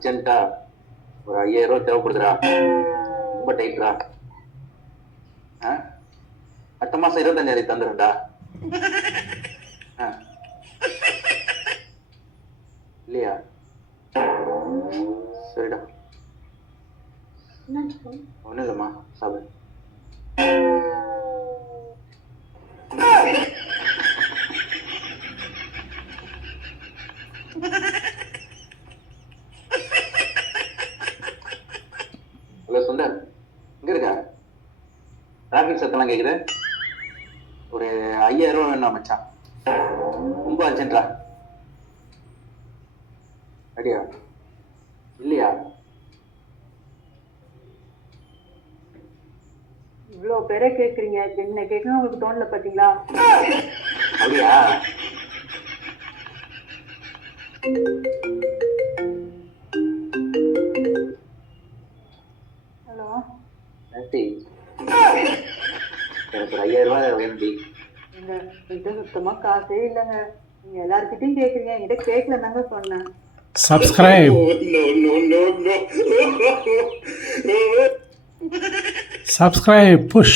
அர்ஜென்ட்டா ஒரு 5000 ரூபா தேவைப்படுதுடா. ரொம்ப டைட்ரா. அடுத்த மாசம் 25 தந்துடும்டா. இல்லையா? சரிடா. ஒன்றும் இல்லைம்மா, சாப்பிடு. ஹலோ சுந்தர், இங்க இருக்கா? டிராஃபிக் சத்தம்லாம் கேக்குது. ஒரு 5000 ரூபா வேணும் மச்சான், ரொம்ப அர்ஜென்ட்ரா. அடியா? இல்லையா? இவ்வளோ பேரே கேட்குறீங்க, என்ன கேட்கணும் உங்களுக்கு தோணல பார்த்தீங்களா? அப்படியா? ஹலோ நன்றி. எனக்கு ஒரு 5000 ரூபாய் வேணும்டி. எங்க என்கிட்ட சுத்தமாக காசே இல்லைங்க. நீங்கள் எல்லாருக்கிட்டையும் கேட்குறீங்க, என்கிட்ட கேட்கலன்னாங்க சொன்னேன். Subscribe. Subscribe. Push.